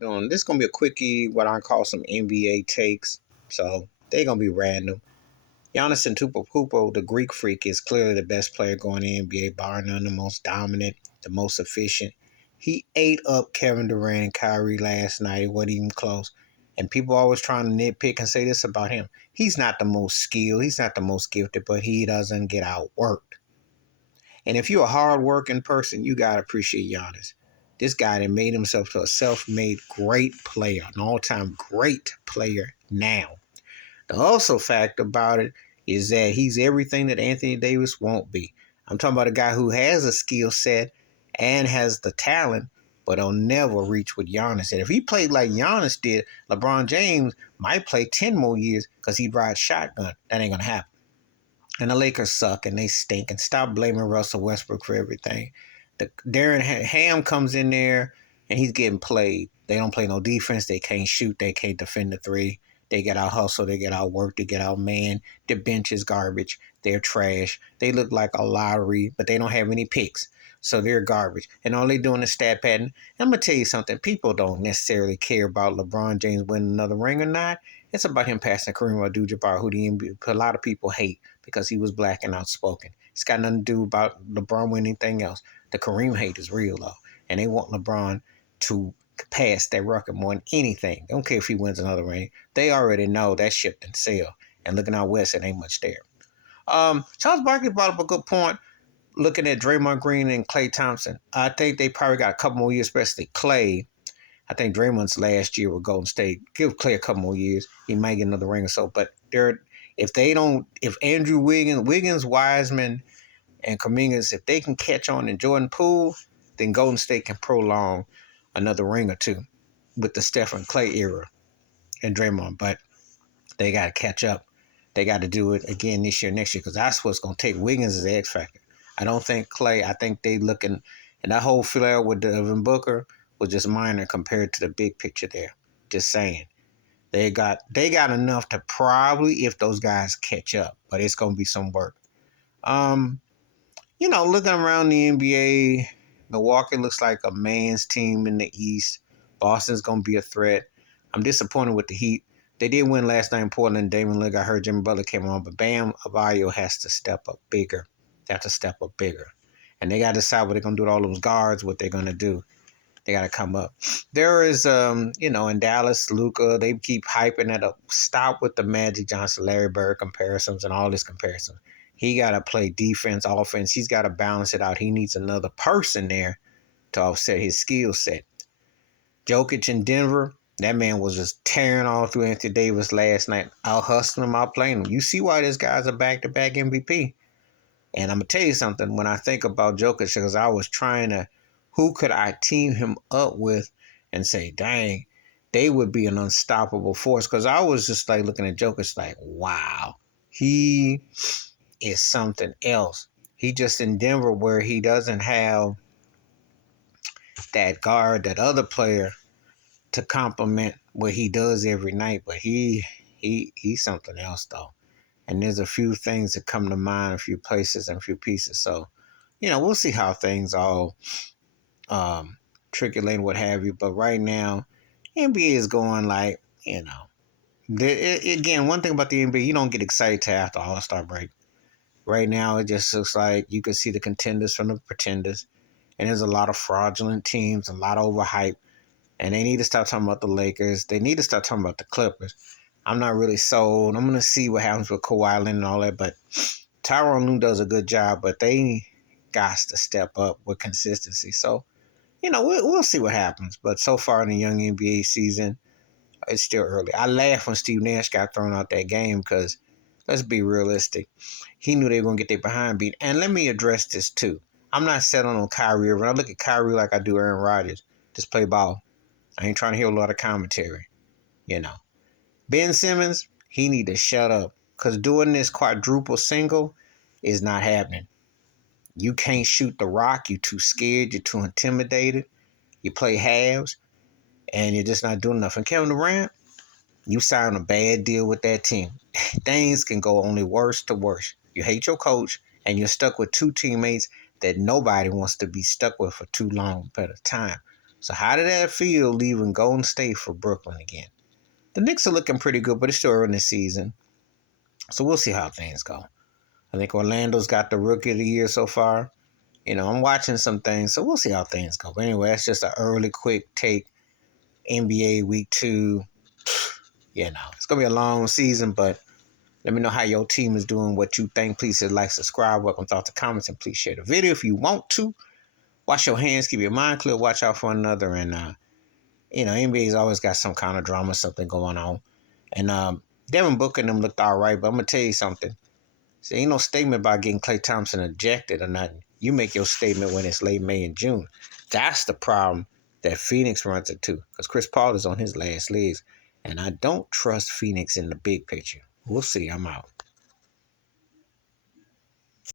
Doing this gonna be a quickie, what I call some NBA takes. So they're gonna be random. Giannis Antetokounmpo, the Greek freak, is clearly the best player going in the NBA, bar none, the most dominant, the most efficient. He ate up Kevin Durant and Kyrie last night. It wasn't even close. And people always trying to nitpick and say this about him. He's not the most skilled. He's not the most gifted, but he doesn't get outworked. And if you're a hard-working person, you got to appreciate Giannis. This guy that made himself to a self-made great player, an all-time great player now. The also fact about it is that he's everything that Anthony Davis won't be. I'm talking about a guy who has a skill set and has the talent, but he'll never reach what Giannis did. If he played like Giannis did, LeBron James might play 10 more years because he rides shotgun. That ain't going to happen. And the Lakers suck and they stink. And stop blaming Russell Westbrook for everything. Darren Ham comes in there and he's getting played. They don't play no defense. They can't shoot. They can't defend the three. They get out hustle. They get out work. They get out man. Their bench is garbage. They're trash. They look like a lottery, but they don't have any picks. So they're garbage. And all they're doing is stat padding. I'm going to tell you something. People don't necessarily care about LeBron James winning another ring or not. It's about him passing Kareem Abdul-Jabbar, who a lot of people hate because he was black and outspoken. It's got nothing to do about LeBron winning anything else. The Kareem hate is real, though. And they want LeBron to pass that record more than anything. They don't care if he wins another ring. They already know that ship didn't sail. And looking out west, it ain't much there. Charles Barkley brought up a good point looking at Draymond Green and Klay Thompson. I think they probably got a couple more years, especially Klay. I think Draymond's last year with Golden State. Give Klay a couple more years. He might get another ring or so. But if Andrew Wiggins, Wiseman, and Kumingas, if they can catch on in Jordan Poole, then Golden State can prolong another ring or two with the Stephen Klay era and Draymond. But they got to catch up. They got to do it again this year, next year, because that's what's going to take Wiggins as the X factor. I don't think Klay. I think they looking, and that whole flare with Devin Booker was just minor compared to the big picture there. Just saying. They got enough to probably, if those guys catch up, but it's gonna be some work. Looking around the NBA, Milwaukee looks like a man's team in the East. Boston's gonna be a threat. I'm disappointed with the Heat. They did win last night in Portland. Damon Lillard, I heard Jimmy Butler came on, but Bam Adebayo has to step up bigger. They have to step up bigger. And they got to decide what they're going to do with all those guards, what they're going to do. They got to come up. There is, in Dallas, Luka, they keep hyping at a stop with the Magic Johnson, Larry Bird comparisons and all this comparison. He got to play defense, offense. He's got to balance it out. He needs another person there to offset his skill set. Jokic in Denver, that man was just tearing all through Anthony Davis last night, out hustling him, out playing him. You see why this guy's a back-to-back MVP. And I'm going to tell you something, when I think about Jokic, because I was trying to, who could I team him up with and say, dang, they would be an unstoppable force? Because I was just like looking at Jokic like, wow, he is something else. He just in Denver where he doesn't have that guard, that other player to complement what he does every night. But he's something else, though. And there's a few things that come to mind, a few places and a few pieces. So, we'll see how things all triculate, what have you. But right now, NBA is going like, again, one thing about the NBA, you don't get excited till after All-Star break. Right now, it just looks like you can see the contenders from the pretenders. And there's a lot of fraudulent teams, a lot of overhype. And they need to stop talking about the Lakers. They need to start talking about the Clippers. I'm not really sold. I'm going to see what happens with Kawhi Leonard and all that. But Tyronn Lue does a good job. But they got to step up with consistency. So, we'll see what happens. But so far in the young NBA season, it's still early. I laughed when Steve Nash got thrown out that game because, let's be realistic, he knew they were going to get their behind beat. And let me address this too. I'm not settling on Kyrie Irving. I look at Kyrie like I do Aaron Rodgers. Just play ball. I ain't trying to hear a lot of commentary. Ben Simmons, he need to shut up. Because doing this quadruple single is not happening. You can't shoot the rock. You're too scared. You're too intimidated. You play halves. And you're just not doing enough. And Kevin Durant, you signed a bad deal with that team. Things can go only worse to worse. You hate your coach. And you're stuck with two teammates that nobody wants to be stuck with for too long at a time. So how did that feel leaving Golden State for Brooklyn again? The Knicks are looking pretty good, but it's still early in the season. So we'll see how things go. I think Orlando's got the rookie of the year so far. I'm watching some things, so we'll see how things go. But anyway, that's just an early, quick take. NBA Week 2. It's going to be a long season, but let me know how your team is doing, what you think. Please hit like, subscribe, welcome thoughts, and comments, and please share the video if you want to. Wash your hands, keep your mind clear, watch out for one another, and NBA's always got some kind of drama, something going on. And Devin Booker and them looked all right, but I'm going to tell you something. So ain't no statement about getting Klay Thompson ejected or nothing. You make your statement when it's late May and June. That's the problem that Phoenix runs into, because Chris Paul is on his last legs. And I don't trust Phoenix in the big picture. We'll see. I'm out.